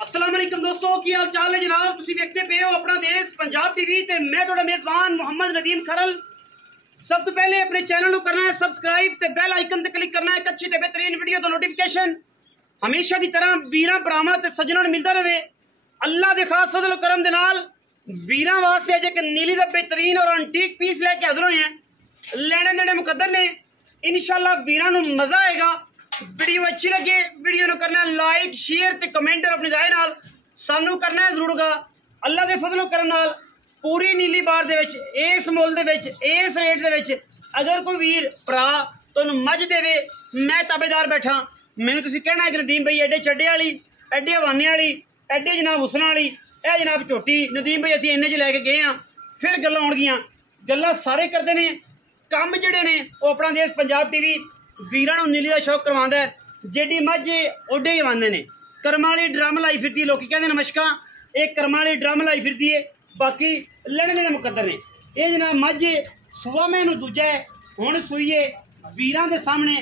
अस्सलाम वालेकुम दोस्तों, की हाल चाल है जनाब। तुसी देखते पे हो अपना देश पंजाब टीवी ते मैं तुहाडा मेजबान मोहम्मद नदीम खरल। सब तो पहले अपने चैनल को करना है सब्सक्राइब ते बेल आइकन ते क्लिक करना है एक अच्छी ते बेहतरीन वीडियो तो नोटिफिकेशन हमेशा की तरह वीरां भरावां ते सज्जनां नूं मिलदा रहे। अल्लाह दे खास फजल करम दे नाल वीरां वास्ते अज एक नीली दा बेहतरीन और एंटीक पीस लेके हाजिर होए हैं। लेने देने मुकद्दर ने, इंशाल्लाह वीरां नूं मजा आएगा। वीडियो अच्छी लगे वीडियो नूं करना है लाइक शेयर ते कमेंट और अपनी राय नाल सानू करना है जरूर गा। अल्लाह दे फजल करम नाल पूरी नीली बार दे विच इस मुल दे विच इस रेट दे विच अगर कोई वीर भरा तुहानूं मझ देवे, मैं ताबेदार बैठा। मैनूं तुसीं कहना है कि नदीम भाई एडे चड्डे वाली, एडे हवाने वाली, एडे जनाब हुसना वाली, ए जनाब झोटी नदीम भाई असीं इन्ने च लैके गए हाँ। फिर गल्लां होणगियां, गल्लां सारे करदे ने। काम जिहड़े ने वो अपना देश पंजाब टीवी वीरां नूं नीली दा शौक करवांदा है। जेडी मझ ओडे ही हवाने ने। करमां वाली ड्रम लाई फिरदी, लोग कहंदे नमस्कार, एक करमां वाली ड्रम लाई फिरदी है। बाकी लड़ने देने मुकद्दर ने। ये जनाब मझ सुआ मैनू दूजा है, हुण सूईए वीरां दे सामने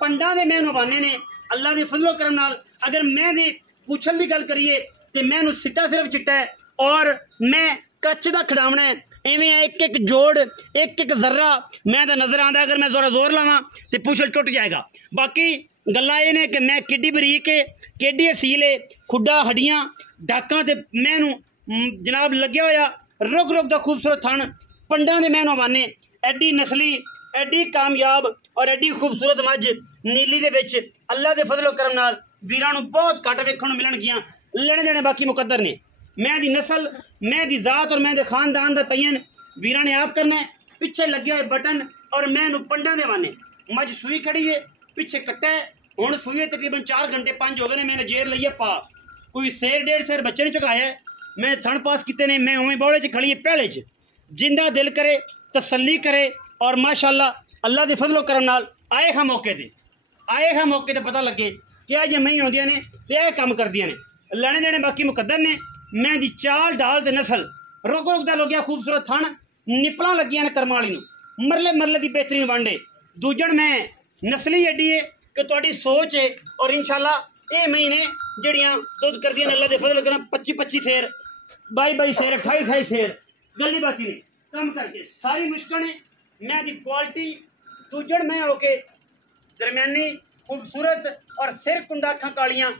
पंडां दे मैनू हवाने ने। अल्लाह दे फजलो करम नाल अगर मैं दे पूछल की गल करिए तो मैनू सिट्टा सिर्फ चिट्टा है और मैं कच्च दा खड़ावना है। इवें एक एक जोड़ एक एक जर्रा मैं तो नजर आंदा, अगर मैं जोरा जोर लावां तो पूछल टुट जाएगा। बाकी गल्लां ये ने कि मैं किड्डी बरीक है, केडी असील है, खुड्डा हड्डियां डाकां ते मैनू जनाब लग्या होया रुक रुक दा खूबसूरत थण पंडां दे मैनू हवाने। एडी नस्ली एडी कामयाब और एडी खूबसूरत मझ नीली दे विच अल्लाह दे फजलो करम नाल वीरां नूं बहुत घट वेखण नूं मिलणगियां। लेने देने बाकी मुकद्दर ने। मैं दी नस्ल, मैं दी जात और मैं दे खानदान दा तयन वीरां ने आप करना है। पिछे लगे हुए बटन और मैनू पंडां दे हवाने। मझ सूई खड़ी है, पिछे कट्टा है, हुण सूई तकरीबन 4 घंटे 5 हो गए ने। मैंने जेर लईए पा, कोई सेर डेढ़ सेर बच्चे ने चुकाया है। मैं थण पास किते ने, मैं उवें बौले च खड़ी है पहले च। जिंदा दिल करे तसल्ली करे और माशाअल्लाह अल्लाह दे फजलो करम नाल आए हा मौके ते पता लगे कि अज मई आउंदियां ने ते यह काम करदियां ने। लेने देने बाकी मुकद्दर ने। मैं दी चाल ढाल ते नस्ल रुक रुक दा लग्या खूबसूरत थण निपलां लगियां ने करमां वाली नूं, मरले मरले दी बेहतरीन वांडे। दूजण मैं नस्ली एडी है कि तुहाडी सोच है और इंशाअल्लाह ये महीने जड़ियां दुध करदियां ने। अल्लाह दे फजल करना 25-25 सेर 22-22 सेर 28-28 सेर गली बाकी ने कम करके सारी मुश्किल है। मैं दी क्वालिटी दूजण मैं होके दरम्यानी खूबसूरत और सिर कुंडा अखां कालियां।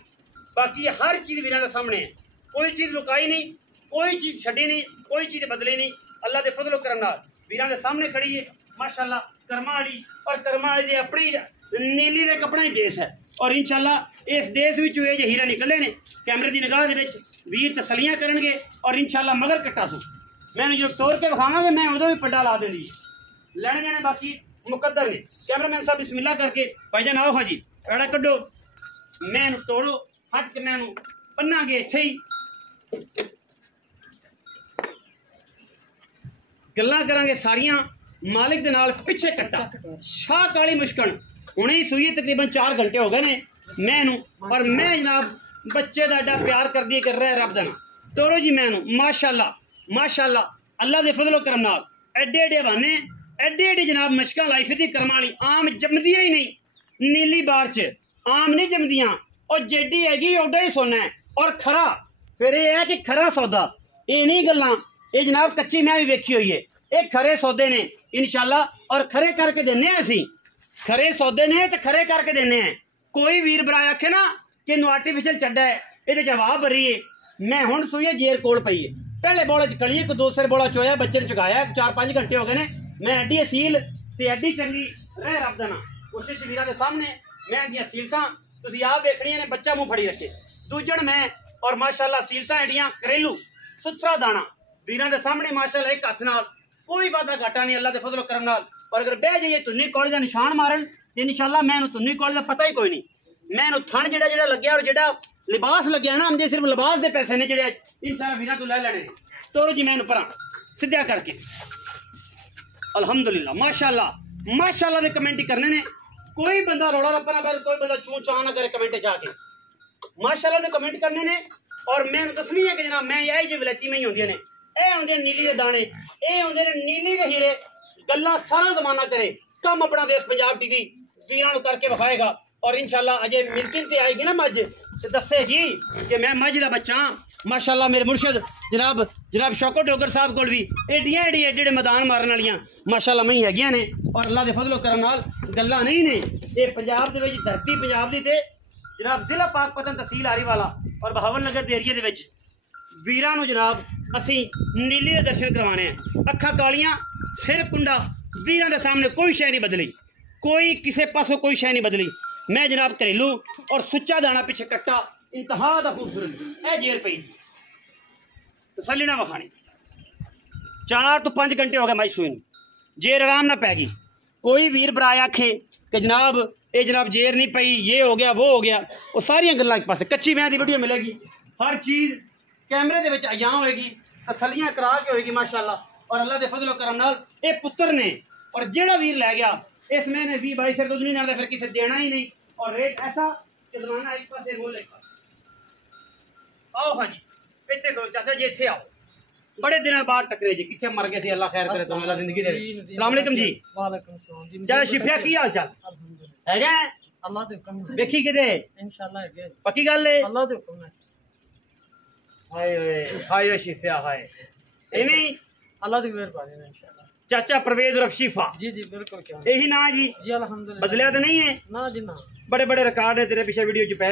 बाकी हर चीज़ वीरां दे सामने है, कोई चीज़ लुकाई नहीं, कोई चीज़ छड्डी नहीं, कोई चीज़ बदली नहीं। अल्लाह दे फजलो करम नाल वीरां दे सामने खड़ी है माशाअल्लाह करमां वाली। और करमां वाली दे अपनी नीली दे कपड़ा ही देश है और इंशाअल्लाह इस देश विचों ये हीरा निकले ने। कैमरे की निगाह दे विच वीर तसलियां करनगे और इंशाअल्लाह मगर कट्टा सू मैंने जो तोड़ के विखावांगे मैं उदों भी पंडा ला देनी। लेने देने बाकी मुकद्दर ने। कैमरामैन साहब बिस्मिल्लाह करके भाईजान आओ हाँ जी एड़ा कड्डो, मैनू तोड़ो हट के मैनू पन्नांगे इत्थे ही गल्लां करांगे सारियां मालिक दे नाल। पिछे कट्टा शाह काली मुश्कन हुणे ही सूई तकरीबन 4 घंटे हो गए ने मैनू और मैं जनाब बच्चे दा एडा प्यार कर दिए कर रहा रब दा ना। तोरो जी मैनू माशाअल्लाह माशाअल्लाह अल्लाह दे फजलो करम नाल एडे एडे हवाने एडे एडे जनाब मशकां लाई फिरदी करमां वाली। आम जमदियां ही नहीं नीली बार च, आम नहीं जमदियां। और जेडी हैगी ओडा ही सोना है और खरा। फिर यह है कि खरा सौदा, ये नहीं गल्लां ये जनाब कच्ची मैं भी वेखी हुई है। ये खरे सौदे ने इंशाअल्लाह और खरे करके देने असीं। खरे सौदे ने तो खरे करके देने हैं। कोई वीर भरा आखे ना कि नूं आर्टिफिशियल चड्डा है ये हवा भरी है। मैं हुण सूईए जेर कोल पई है, पहले बोले च कली 1-2 सेर बोला चोया, बच्चे ने चुकाया 4-5 घंटे हो गए ने। मैं एडी असील ते एडी चंगी रह रब दा ना। कोशिश वीरां दे सामने मैं दी असीलतां तुसीं आप वेखणियां ने, बच्चा मुँह फड़ी रखे। दूजण मैं और माशाअल्लाह असीलतां एडियां घरेलू सुथरा दाना वीरां दे सामने माशाअल्लाह एक हत्थ नाल कोई वादा घाटा नहीं अल्लाह दे फजलो करम नाल। और अगर बह जाइए तुन्नी कौड़ी का निशान मारन इंशाअल्लाह मैनू तुन्नी कौड़ी का पता ही कोई नहीं। मैनू थण जेड़ा जेड़ा लग्या और जेड़ा लिबास लग्या ना मुझे सिर्फ लिबास के पैसे ने जेड़े इंशाअल्लाह वीरां तो लै लैणे। तोरो जी मैनू परां सीधा करके अल्हम्दुलिल्लाह माशाअल्लाह माशाअल्लाह दे कमेंट ही करने ने। कोई बंदा रौला रप्पा ना करे, कोई बंदा चूं चां ना करे कमेंट जाके माशाअल्लाह दे कमेंट करने ने। और मैनू दसनी है कि जनाब मैं यही जी वलैती में ही होंदियां ने। ये होंदे नीली के दाने, ये होंदे ने नीली के हीरे। गल्लां सारा जमाना करे, कम अपना देश पंजाब टीवी वीरां नूं करके विखाएगा। और इंशाअल्लाह अजे मिल्किंग ते आएगी ना मज ਤੇ ਦੱਸੇ ਜੀ ਕਿ मैं मझ दा बच्चा माशाअल्लाह मेरे मुर्शद जनाब शौकत डोगर साहब कोल भी एडियां एडे मैदान मारन वालियां माशाअल्लाह मई हैगियां ने और अल्लाह दे फजलो करम नाल गल्लां नहीं ने। ये पंजाब दे विच धरती पंजाब दी ते जनाब जिला पाकपतन तहसील आरीवाला और बहावल नगर दे एरिए दे विच वीरां नूं जनाब असीं नीली दे दर्शन करवाने हैं। अखां कालियां सिर कुंडा वीरां दे सामने कोई शै नहीं बदली, कोई किसी पासों कोई शै नहीं बदली। मैं जनाब घरेलू और सुच्चा दाना पिछे कट्टा इंतहा दा खूबसूरत ए जेर पई तसल्ली ना वखानी 4 तो 5 घंटे हो गए माई सूई जेर आराम ना पै गई। कोई वीर भरा आखे कि जनाब ये जनाब जेर नहीं पई, ये हो गया वो हो गया, वो सारिया गल्लां एक पासे। कच्ची मैं दी वीडियो मिलेगी, हर चीज़ कैमरे दे विच अयां होएगी, तसल्लियां करा के होएगी माशाअल्लाह। और अल्लाह दे फजलो करम नाल ये पुत्र ने और जेड़ा वीर लै गया इस महीने 20-22 सिर दूध नहीं जाता, फिर किसी देना ही नहीं। और रेट ऐसा कि जमाना एक पासे बोल एक पासे। आओ हाँ जी इतने दो चाचा जी इतने आओ, बड़े दिनों बाद टकरे जी, कितने मर गए थे, अल्लाह खैर करे तुम्हें, अल्लाह जिंदगी दे। अस्सलाम वालेकुम जी। वालेकुम सलाम जी। चाचा शिफिया की हाल चाल है क्या? अल्लाह दे हुक्म देखी किते इंशाअल्लाह है पक्की गल है। अल्लाह दे हुक्म है। हाय हाय शिफिया हाय एवें अल्लाह दी मेहरबानी है इंशाअल्लाह। चाचा परवेज उर्फ शिफा जी जी बिल्कुल क्या यही ना जी? जी अल्हम्दुलिल्लाह। बदलिया तो नहीं है ना जी ना। बड़े बड़े रिकॉर्ड ने तेरे पिछले वीडियो च पे।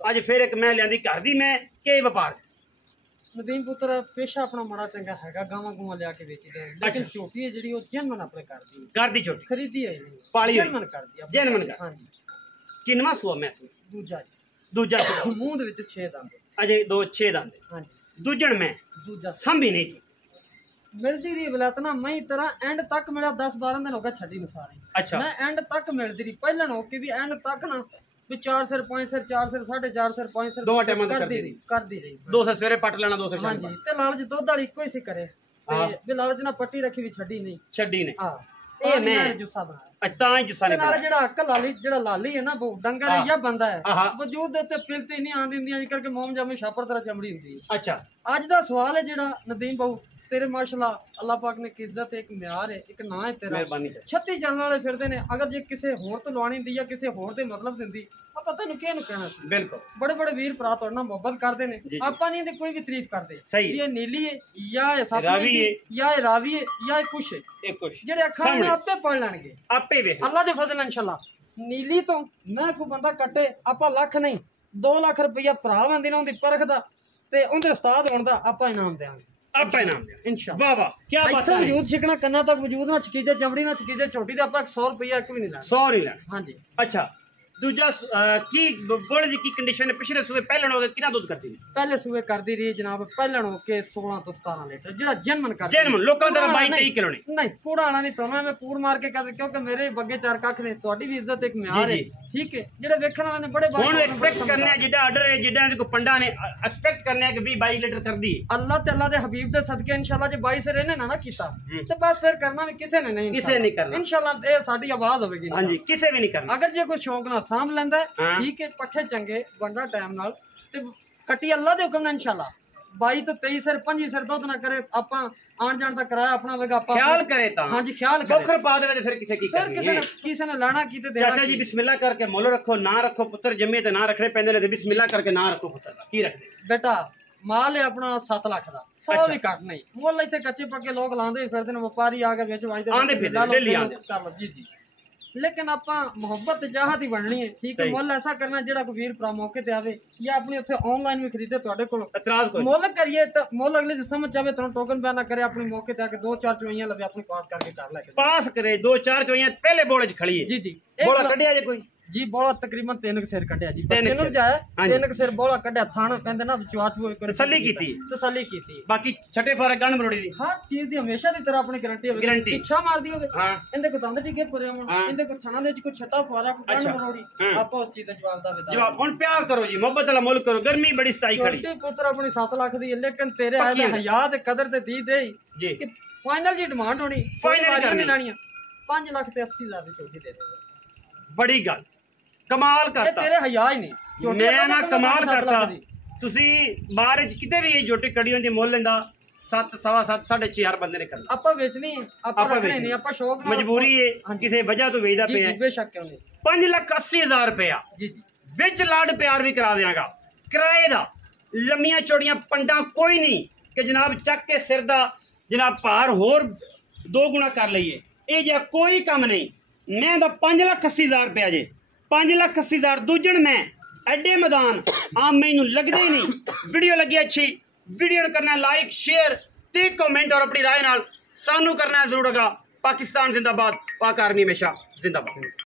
अज फिर एक मैं लियांदी घर दी मैं के व्यापार नदीम पुत्र पेशा अपना बड़ा चंगा हैगा, गावां गुवां लिया के बेची दे, लेकिन छोटी है जिहड़ी ओ जनमन अपने कर दी छोटी खरीदी है पाली जनमन कर दी जनमन कर। हां जी किनवा सुआ मैं दूजा दूजा सुआ मुंह दे विच 6 दंद अजे 2-6 दंद। हां जी दूजण में दूजा संभी नहीं मिलदी रही बलातना मई तरह एंड तक मेरा 10-12 दिन हो गए छड़ी नु सारे। अच्छा मैं एंड तक मिलदी रही पहलन हो के भी एंड तक ना भी 4 सिर 5 सिर 4 सिर 4.5 सिर 5 सिर दो टाइम करदी रही 2 सौ सवेरे पट लेना 2 सौ हां शाम जी। ते लालच दुध वाली इको ही सी करे हाँ। ते भी लालच ना पट्टी रखी भी छड़ी नहीं छड़ी ने हां ए ये मैं मैं जुस्सा बनाया अच्छा ही जुस्सा ते ने नाल जेड़ा अक्ल लाली जेड़ा लाली है ना वो डंगर हाँ। या बंदा है हाँ। वजूद दे ते पिलती नहीं आंदी हुंदी अज करके मोम जामे छापर तरह चमड़ी हुंदी है। अच्छा अज दा सवाल है जेड़ा नदीम बहु तेरे माशाल्लाह अल्लाह पाक ने इज्जत एक म्यार है एक नाम है तेरा मेहरबानी 36 चलने वाले फिरदे ने। अगर जे किसी होर तो लवानी दी या किसी होर दे मतलब दिंदी ਆਪਾਂ ਤੈਨੂੰ ਕਿਹਨੂੰ ਕਹਿਣਾ ਸੀ। बिल्कुल बड़े बड़े वीर भरा ਤੁਹਾਡੇ ਨਾਲ ਮੁਹੱਬਤ ਕਰਦੇ ਨੇ, जी। ਆਪਾਂ ਨਹੀਂ ਦੀ ਕੋਈ ਵੀ ਤਾਰੀਫ ਕਰਦੇ सही ਵੀ ਇਹ ਨੀਲੀ ਹੈ ਜਾਂ ਇਹ ਸਤਲੁਜ ਰਾਵੀ ਦੀ ਹੈ। ਜਾਂ ਇਹ ਰਾਵੀ ਹੈ ਜਾਂ ਇਹ ਕੁਛ ਹੈ। एक कुछ ਜਿਹੜੇ ਅੱਖਾਂ ਨੇ ਆਪੇ ਪੜ ਲੈਣਗੇ आपे वे ਅੱਲਾ ਦੇ ਫਜ਼ਲ ਇਨਸ਼ਾਅੱਲਾ। ਨੀਲੀ ਤੋਂ ਮੈਂ ਕੋਈ ਬੰਦਾ ਕੱਟੇ ਆਪਾਂ ਲੱਖ ਨਹੀਂ 2 ਲੱਖ ਰੁਪਈਆ ਭਰਾ ਬੰਦੀ ਨਾ ਉਹਦੀ ਪਰਖ ਦਾ ਤੇ ਉਹਦੇ ਉਸਤਾਦ ਹੋਣ ਦਾ ਆਪਾਂ ਇਨਾਮ ਦੇਵਾਂਗੇ आपे नाम दे ਇਨਸ਼ਾਅੱਲਾ। वाह वाह क्या बात ਇੱਥੇ है। ਵਜੂਦ ਛਕਣਾ ਕੰਨਾਂ ਤੱਕ ਵਜੂਦ ਨਾ ਛਕੀਜੇ ਚਮੜੀ ਨਾ ਛਕੀਜੇ ਛੋਟੀ ਤੇ ਆਪਾਂ 100 ਰੁਪਈਆ ਇੱਕ ਵੀ ਨਹੀਂ ਲੈਣਾ। 100 नहीं लेना। ਹਾਂਜੀ अच्छा दूजा की बोले की कंडीशन है पिछले सुबह पहले हो गए कितना दूध करती है ਪਹਿਲੇ ਸੂਏ ਕਰਦੀ ਰਹੀ ਜਨਾਬ ਪਹਿਲਣ ਹੋ ਕੇ 16 ਤੋਂ 17 ਲੀਟਰ ਜਿਹੜਾ ਜਨਮਨ ਕਰਦੀ ਜਨਮਨ ਲੋਕਾਂ ਦਾ 22-23 ਕਿਲੋ ਨੇ ਨਹੀਂ ਕੂੜਾ ਆਣਾ ਨਹੀਂ ਤੁਹਾਨੂੰ ਮੈਂ ਕੂੜ ਮਾਰ ਕੇ ਕਰ ਕਿਉਂਕਿ ਮੇਰੇ ਬੱਗੇ ਚਾਰ ਕੱਖ ਨੇ ਤੁਹਾਡੀ ਵੀ ਇੱਜ਼ਤ ਇੱਕ ਮਿਆਰ ਹੈ ਜੀ, ਜੀ। ਠੀਕ ਹੈ ਜਿਹੜੇ ਵੇਖਣ ਵਾਲੇ ਨੇ ਬੜੇ ਹੁਣ ਐਕਸਪੈਕਟ ਕਰਨੇ ਆ ਜਿੱਡਾ ਆਰਡਰ ਹੈ ਜਿੱਡਾ ਇਹਦੇ ਕੋ ਪੰਡਾ ਨੇ ਐਕਸਪੈਕਟ ਕਰਨੇ ਆ ਕਿ 20-22 ਲੀਟਰ ਕਰਦੀ ਹੈ ਅੱਲਾਹ ਤੇ ਅੱਲਾਹ ਦੇ ਹਬੀਬ ਦੇ ਸਦਕੇ ਇਨਸ਼ਾਅੱਲਾ ਜੇ 22 ਸਿਰ ਇਹਨੇ ਨਾ ਕੀਤਾ ਤੇ ਬਸ ਫਿਰ ਕਰਨਾ ਵੀ ਕਿਸੇ ਨੇ ਨਹੀਂ ਕਿਸੇ ਨਹੀਂ ਕਰਨਾ ਇਨਸ਼ਾਅੱਲਾ ਇਹ ਸਾਡੀ ਆਵਾਜ਼ ਹੋਵੇਗੀ ਹਾਂਜੀ ਕਿਸੇ ਵੀ ਨਹੀਂ ਕਰਨਾ ਅਗਰ ਜੇ ਕੋਈ ਸ਼ੌਂਕ ਨਾਲ ਸਾਂਭ ਲੈਂਦਾ ਹਾਂ। ਠੀਕ ਹੈ ਪੱਠੇ ਚੰਗੇ ਬੰਦਾ ਟਾਈਮ ਨਾਲ ਤੇ ਕੱਟੀ ਅੱਲਾ ਦੇ ਹੁਕਮ ਨਾਲ ਇਨਸ਼ਾਅੱਲਾ 22 ਤੋਂ 23 ਸਿਰ 25 ਸਿਰ ਦੁੱਧ ਨਾ ਕਰੇ ਆਪਾਂ ਆਣ ਜਾਣ ਦਾ ਕਿਰਾਇਆ ਆਪਣਾ ਹੋਵੇਗਾ ਆਪਾਂ ਖਿਆਲ ਕਰੇ ਤਾਂ ਹਾਂਜੀ ਖਿਆਲ ਕਰੇ ਬੋਖਰ ਪਾ ਦੇਵੇ ਤੇ ਫਿਰ ਕਿਸੇ ਕੀ ਫਿਰ ਕਰਨੀ ਕਿਸੇ ਨੇ ਲੈਣਾ ਕੀ ਤੇ ਦੇਣਾ ਚਾਚਾ ਜੀ ਬਿਸਮਿਲ੍ਲਾ ਕਰਕੇ ਮੁੱਲ ਰੱਖੋ ਨਾ ਰੱਖੋ ਪੁੱਤਰ ਜੰਮੇ ਤੇ ਨਾ ਰੱਖਣੇ ਪੈਂਦੇ ਨੇ ਤੇ ਬਿਸਮਿਲ੍ਲਾ ਕਰਕੇ ਨਾ ਰੱਖੋ ਪੁੱਤਰ ਦਾ ਕੀ ਰੱਖਦੇ ਬੇਟਾ ਮਾਲ ਹੈ ਆਪਣਾ 7 ਲੱਖ ਦਾ 100 ਵੀ ਘੱਟ ਨਹੀਂ ਮੁੱਲ ਇੱਥੇ ਕੱਚੇ ਪੱਕੇ ਲੋਕ ਲਾਉਂਦੇ ਫਿਰਦੇ ਨੇ ਵਪਾਰੀ ਆ ਕੇ ਵਿੱਚ ਵਾਜਦੇ ਆਂਦੇ ਫਿਰਦੇ ਦਿੱਲੀ ਆਂਦੇ ਕਰ ਲਓ ਜੀ ਜੀ लेकिन आप मोहब्बत चाहत ही बननी है ठीक है मुल ऐसा करना जेड़ा कोई वीर भरा मौके ते आवे या अपने उत्थे ऑनलाइन भी खरीदे ਤੁਹਾਡੇ ਕੋਲ ਇਤਰਾਜ਼ ਕੋਈ ਮੁੱਲ ਕਰੀਏ ਤਾਂ ਮੁੱਲ ਅਗਲੇ ਦੀ ਸਮਝ ਆਵੇ ਤੁਹਾਨੂੰ ਟੋਕਨ ਬਿਆਨਾ ਕਰੇ ਆਪਣੀ ਮੌਕੇ ਤੇ ਆ ਕੇ 2-4 ਚੋਈਆਂ ਲਵੇ ਆਪਣੀ ਪਾਸ ਕਰਕੇ ਕਰ ਲੈ ਪਾਸ ਕਰੇ 2-4 ਚੋਈਆਂ ਪਹਿਲੇ ਬੋਲੇ 'ਚ ਖੜੀ ਹੈ ਜੀ ਜੀ ਬੋਲਾ ਕੱਢਿਆ ਜੇ ਕੋਈ जी बोला तकरीबन 3 सिर कढ़िया जी तीन तीन जाए 3 सिर बोला कढ़िया थान पेंदे ना विचवाच वो तसल्ली कीती बाकी छठे फारे गन बरोड़ी दी हर चीज दी हमेशा दी तरह अपनी गारंटी होवे गारंटी पीछा मार दी होवे हां इंदे को दंद टिके पुरे होण इंदे को थाना दे कोई छटा फारा को गन बरोड़ी आपा उस चीज दा जवाब दा विदा जवाब हुन प्यार करो जी मोहब्बत वाला मुल्क करो गर्मी बड़ी सताई खड़ी छोटे पुत्र अपनी 7 लाख दी लेकिन तेरे आए दे हया ते कदर ते दी दे जी कि फाइनल जी डिमांड होनी फाइनल नहीं लानी 5 लाख ते 80,000 दी चोटी दे दे बड़ी गल कमाल करता तेरे हया ही नहीं मैं ना कमाल करता ਤੁਸੀਂ ਬਾਹਰ ਚ ਕਿਤੇ ਵੀ ਇਹ ਜੋਟੀ ਕੜੀ ਹੁੰਦੀ ਮੁੱਲ ਲੈਂਦਾ 7 ਸਵਾ 7 6.5 ਬੰਦੇ ਨੇ ਕਰਨਾ ਆਪਾਂ ਵੇਚਣੀ ਆਪਾਂ ਰੱਖਣੇ ਨਹੀਂ ਆਪਾਂ ਸ਼ੌਕ ਨਾਲ ਮਜਬੂਰੀ ਹੈ ਕਿਸੇ ਵਜ੍ਹਾ ਤੋਂ ਵੇਚਦਾ ਪਿਆ ਜੀ ਬੇਸ਼ੱਕ ਕਿਉਂ ਨਹੀਂ 5,80,000 ਰੁਪਇਆ ਜੀ ਜੀ ਵਿੱਚ ਲਾਡ ਪਿਆਰ ਵੀ ਕਰਾ ਦਿਆਂਗਾ ਕਿਰਾਏ ਦਾ ਲੰਮੀਆਂ ਚੌੜੀਆਂ ਪੰਡਾਂ ਕੋਈ ਨਹੀਂ ਕਿ ਜਨਾਬ ਚੱਕ ਕੇ ਸਿਰ ਦਾ ਜਨਾਬ ਭਾਰ ਹੋਰ 2 ਗੁਣਾ ਕਰ ਲਈਏ। ਇਹ ਜਿਹਾ ਕੋਈ ਕੰਮ ਨਹੀਂ। ਮੈਂ ਦਾ 5,80,000 ਰੁਪਇਆ ਜੇ 5,80,000 ਦੂਜਣ ਮੈਂ ਐਡੇ ਮੈਦਾਨ ਆਮ ਮੈਨੂੰ ਲੱਗਦੇ ਹੀ ਨਹੀਂ। ਵੀਡੀਓ ਲੱਗੀ अच्छी वीडियो ਨੂੰ करना लाइक शेयर ते कमेंट और अपनी राय नाल सानू करना जरूर होगा। पाकिस्तान जिंदाबाद, पाक आर्मी हमेशा जिंदाबाद।